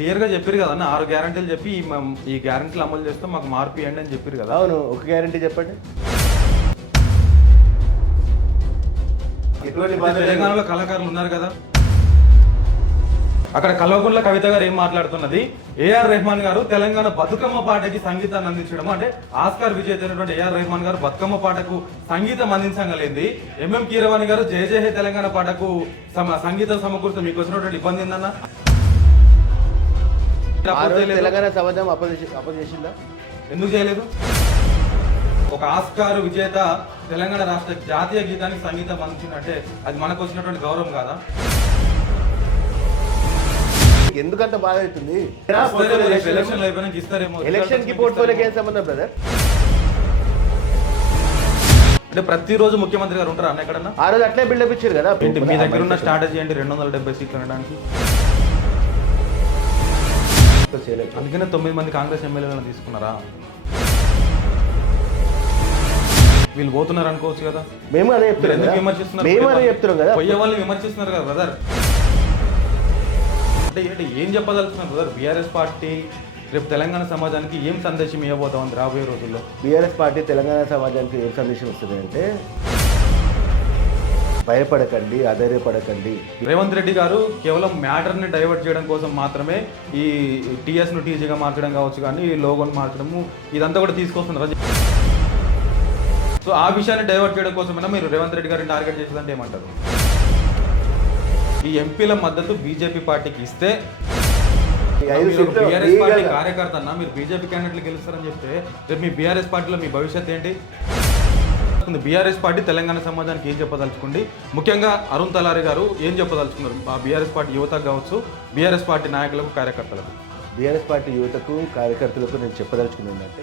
క్లియర్గా చెప్పారు కదా అన్న, 6 గ్యారంటీలు చెప్పి ఈ గ్యారంటీలు అమలు చేస్తాం, మాకు మార్పు ఇవ్వండి అని చెప్పారు కదా. అవును, ఒక గ్యారంటీ చెప్పండి. తెలంగాణలో కళాకారులు ఉన్నారు కదా, అక్కడ కల్వకుంట్ల కవిత గారు ఏం మాట్లాడుతున్నది, ఏఆర్ రెహమాన్ గారు తెలంగాణ బతుకమ్మ పాటకి సంగీతాన్ని అందించడం, అంటే ఆస్కార్ విజేత అయినటువంటి ఏఆర్ రెహమాన్ గారు బతుకమ్మ పాటకు సంగీతం అందించగలేదు. ఎంఎం కీరవాణి గారు జయ జయ హే తెలంగాణ పాటకు సంగీతం సమకూర్చు, మీకు వచ్చినటువంటి ఇబ్బంది ఏందన్నా? తెలంగాణ సమాజం అపోజిషన్దా ఎందుకు చేయలేదు? ఒక ఆస్కార్ విజేత తెలంగాణ రాష్ట్ర జాతీయ గీతానికి సంగీతం అందించిందంటే అది మనకు వచ్చినటువంటి గౌరవం కాదా? ఎందుకంత బాధ అవుతుంది? ఎలక్షన్ కి పోర్ట్ఫోలియోకి ఏం సంబంధం బ్రదర్? అంటే ప్రతిరోజు ముఖ్యమంత్రి గారు ఉంటారు అన్న ఎక్కడన్నా? ఆ రోజు అట్లే బిల్డప్ ఇచ్చారు కదా. మీ దగ్గర ఉన్న స్ట్రాటజీ ఏంటి 270 సీట్లు అనడానికి? అందుకనే 9 మంది కాంగ్రెస్ ఎమ్మెల్యేలను తీసుకున్నారా? వీళ్ళు పోతున్నారు అనుకోవచ్చు కదా. మేము అదే చెప్తున్నాం, ఎందుకు విమర్శిస్తున్నారు? మేము అదే చెప్తున్నాం కదా, పోయే వాళ్ళు విమర్శిస్తున్నారు కదా బ్రదర్. అంటే ఏం చెప్పదలుచుకున్నారు బ్రదర్? బీఆర్ఎస్ పార్టీ రేపు తెలంగాణ సమాజానికి ఏం సందేశం ఇవ్వబోతా ఉంది రాబోయే రోజుల్లో? బీఆర్ఎస్ పార్టీ తెలంగాణ సమాజానికి ఏం సందేశం వస్తుంది అంటే, భయపడకండి, అధైర్యపడకండి. రేవంత్ రెడ్డి గారు కేవలం మ్యాటర్ని డైవర్ట్ చేయడం కోసం మాత్రమే ఈ టీఎస్ను టీజీగా మార్చడం కావచ్చు, కానీ ఈ లోగోను మార్చడము ఇదంతా కూడా తీసుకొస్తున్నారు. సో ఆ విషయాన్ని డైవర్ట్ చేయడం కోసమైనా మీరు రేవంత్ రెడ్డి గారిని టార్గెట్ చేసేదంటే ఏమంటారు? ఈ ఎంపీల మద్దతు బీజేపీ పార్టీకి ఇస్తే బీఆర్ఎస్ పార్టీ కార్యకర్త అన్న, మీరు బీజేపీ క్యాండిడేట్లు గెలుస్తారని చెప్తే రేపు మీ బీఆర్ఎస్ పార్టీలో మీ భవిష్యత్ ఏంటి? బీఆర్ఎస్ పార్టీ తెలంగాణ సమాజానికి ఏం చెప్పదలుచుకోండి? ముఖ్యంగా అరుణ్ తలారి గారు ఏం చెప్పదలుచుకున్నారు ఆ బీఆర్ఎస్ పార్టీ యువతకు కావచ్చు, బీఆర్ఎస్ పార్టీ నాయకులకు, కార్యకర్తలకు? బీఆర్ఎస్ పార్టీ యువతకు, కార్యకర్తలకు నేను చెప్పదలుచుకున్నాను అంటే,